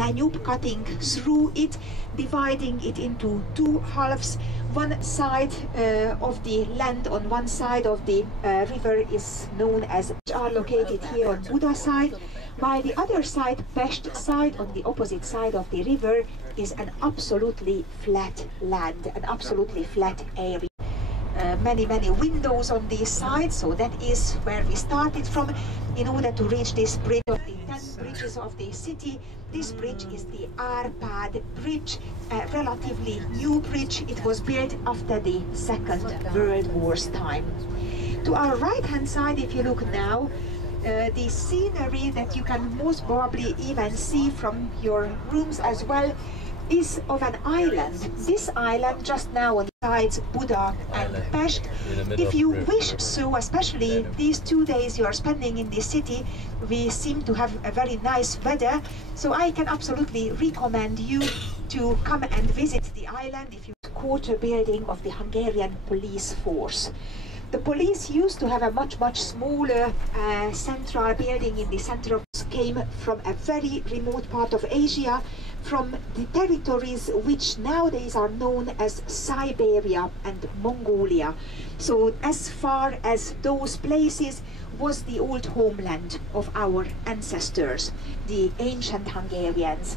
Danube, cutting through it, dividing it into two halves. One side of the land on one side of the river is known as, are located here on Buda side, while the other side, Pest side, on the opposite side of the river, is an absolutely flat land, an absolutely flat area. Many windows on these sides, so that is where we started from in order to reach this bridge of the 10 bridges of the city. This bridge is the Arpad Bridge, a relatively new bridge. It was built after the Second World War's time. To our right hand side, if you look now, the scenery that you can most probably even see from your rooms as well is of an island. This island just now on the sides Buda and Pest. If you wish so, especially these 2 days you are spending in the city, we seem to have a very nice weather, so I can absolutely recommend you to come and visit the island if you quarter building of the Hungarian police force. The police used to have a much smaller central building in the center of came from a very remote part of Asia, from the territories which nowadays are known as Siberia and Mongolia. So as far as those places was the old homeland of our ancestors, the ancient Hungarians.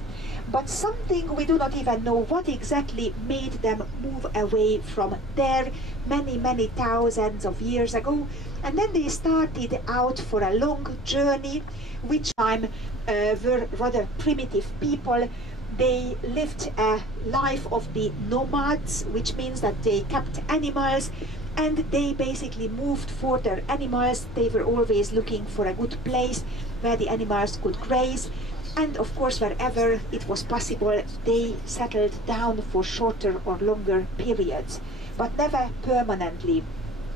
But something we do not even know what exactly made them move away from there many thousands of years ago, and then they started out for a long journey, which time were rather primitive people. They lived a life of the nomads, which means that they kept animals and they basically moved for their animals. They were always looking for a good place where the animals could graze, and of course wherever it was possible they settled down for shorter or longer periods, but never permanently.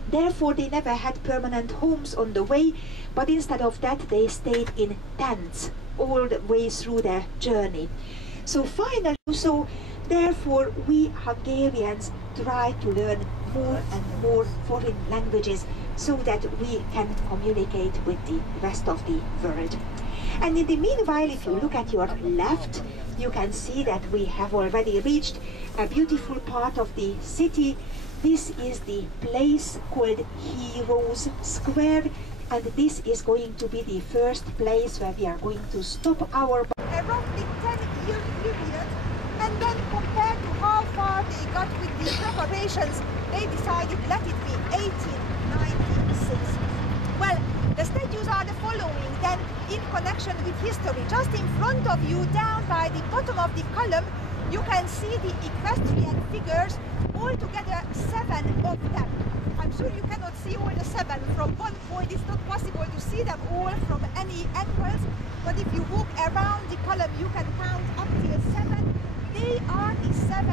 Therefore they never had permanent homes on the way, but instead of that they stayed in tents all the way through their journey. So finally, therefore we Hungarians try to learn more and more foreign languages so that we can communicate with the rest of the world. And in the meanwhile, if you look at your left, you can see that we have already reached a beautiful part of the city. This is the place called Heroes Square, and this is going to be the first place where we are going to stop our a roughly 10-year period, and then compared to how far they got with the preparations, they decided let it be 1896. Well, the statues are the following then in connection with history. Just in front of you, down by the bottom of the column, you can see the equestrian figures, altogether 7 of them. I'm sure you cannot see all the 7 from one point. It's not possible to see them all from any angles, but if you walk around the column you can count up till 7. They are the 7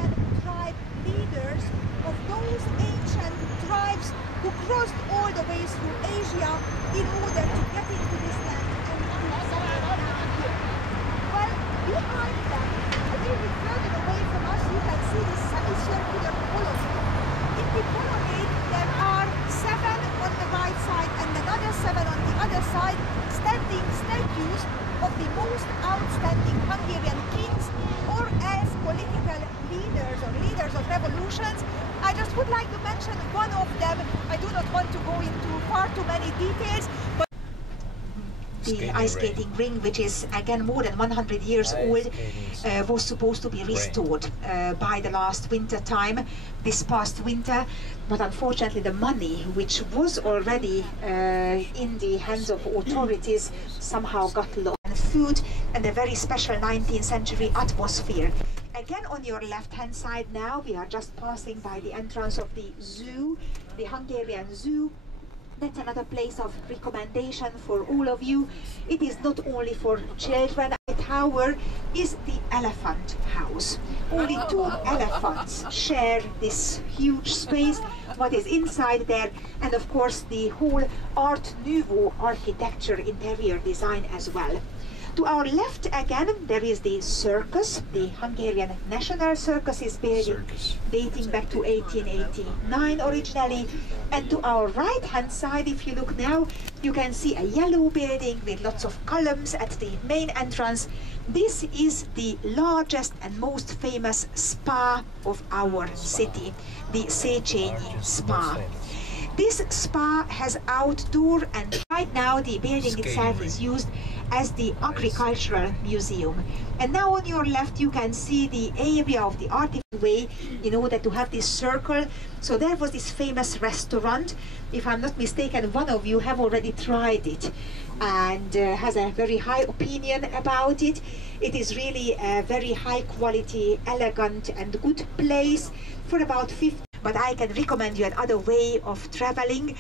tribe leaders of those ancient tribes who crossed all the way through Asia in order to get into this land and to settle down here. Well, behind them, a little bit further away from us, you can see this semicircular colonnade. In the colonnade, there are 7 on the right side and another 7 on the other side, standing statues of the most outstanding Hungarian kings or as political leaders or leaders of revolutions. I just would like to mention one of them. I do not want to go into far too many details, but the ice skating ring, which is again more than 100 years old, was supposed to be restored by the last winter time, this past winter, but unfortunately the money, which was already in the hands of authorities, somehow got lost. And food and a very special 19th century atmosphere. Again on your left hand side now, we are just passing by the entrance of the zoo, the Hungarian Zoo. That's another place of recommendation for all of you. It is not only for children. The tower is the elephant house. Only 2 elephants share this huge space, what is inside there, and of course the whole Art Nouveau architecture, interior design as well. To our left again, there is the circus. The Hungarian National Circus is building, dating back to 1889 originally. And to our right hand side, if you look now, you can see a yellow building with lots of columns at the main entrance. This is the largest and most famous spa of our city, the Széchenyi Spa. This spa has outdoor, and right now the building itself is used as the agricultural museum. And now on your left you can see the area of the artificial way in order to have this circle. So there was this famous restaurant. If I'm not mistaken, one of you have already tried it and has a very high opinion about it. It is really a very high quality, elegant and good place for about 50. But I can recommend you another way of traveling.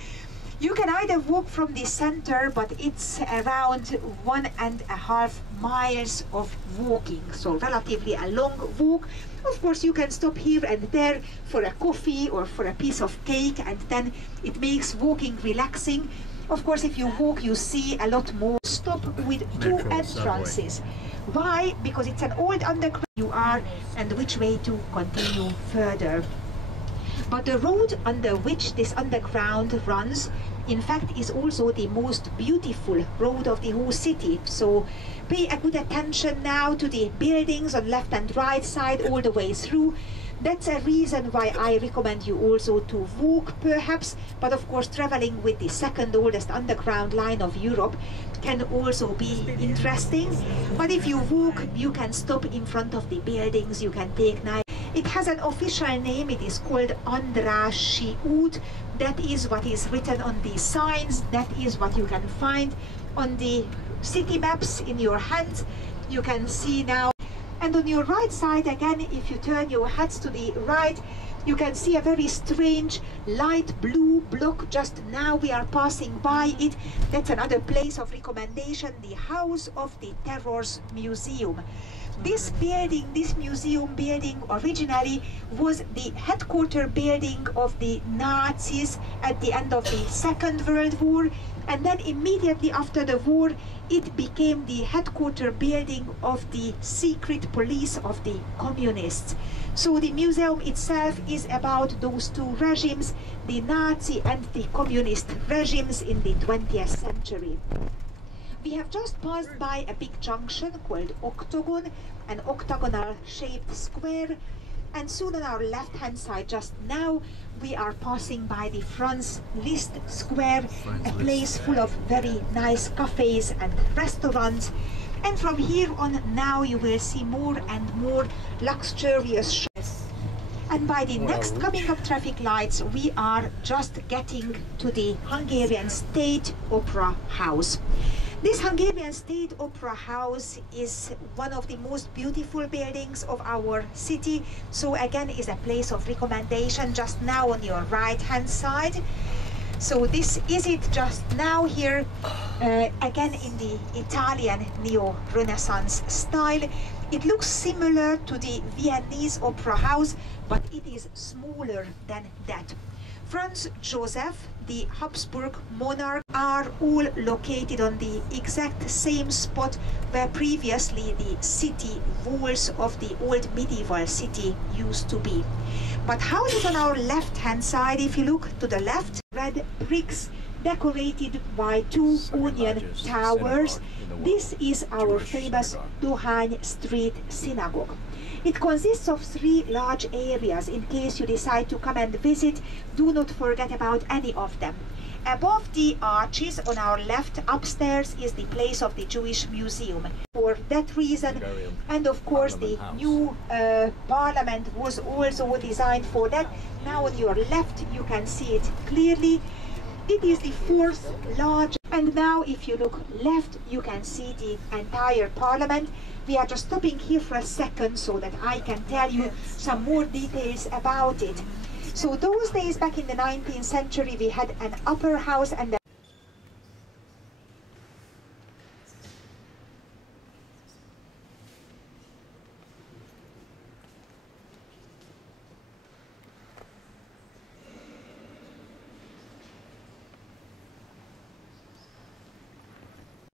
You can either walk from the center, but it's around 1.5 miles of walking, so relatively a long walk. Of course, you can stop here and there for a coffee or for a piece of cake, and then it makes walking relaxing. Of course, if you walk, you see a lot more. Stop with 2 entrances. Why? Because it's an old underground you are, and which way to continue further. But the road under which this underground runs, in fact, is also the most beautiful road of the whole city. So pay a good attention now to the buildings on left and right side all the way through. That's a reason why I recommend you also to walk perhaps, but of course traveling with the second oldest underground line of Europe can also be interesting. But if you walk, you can stop in front of the buildings, you can take night. It has an official name, it is called Andrássy út. That is what is written on the signs, that is what you can find on the city maps in your hands. You can see now. And on your right side again, if you turn your heads to the right, you can see a very strange light blue block. Just now we are passing by it. That's another place of recommendation, the House of the Terrors Museum. This building, this museum building, originally was the headquarters building of the Nazis at the end of the Second World War, and then immediately after the war it became the headquarters building of the secret police of the communists. So the museum itself is about those two regimes, the Nazi and the communist regimes in the 20th century. We have just passed by a big junction called Octagon, an octagonal shaped square, and soon on our left hand side just now we are passing by the Franz Liszt Square, a place full of very nice cafes and restaurants. And from here on now you will see more and more luxurious shops. And by the next coming up traffic lights we are just getting to the Hungarian State Opera House. This Hungarian State Opera House is one of the most beautiful buildings of our city, so again is a place of recommendation just now on your right hand side. So this is it just now here, again in the Italian neo-Renaissance style. It looks similar to the Viennese Opera House, but it is smaller than that. Franz Joseph, the Habsburg monarch, are all located on the exact same spot where previously the city walls of the old medieval city used to be. But how is on our left hand side? If you look to the left, red bricks decorated by 2 onion towers. This is our famous Dohány Street Synagogue. It consists of 3 large areas. In case you decide to come and visit, do not forget about any of them. Above the arches on our left upstairs is the place of the Jewish Museum. For that reason, and of course the new parliament was also designed for that. Now on your left you can see it clearly. It is the 4th large, and now if you look left you can see the entire parliament. We are just stopping here for a second so that I can tell you some more details about it. So those days back in the 19th century we had an upper house and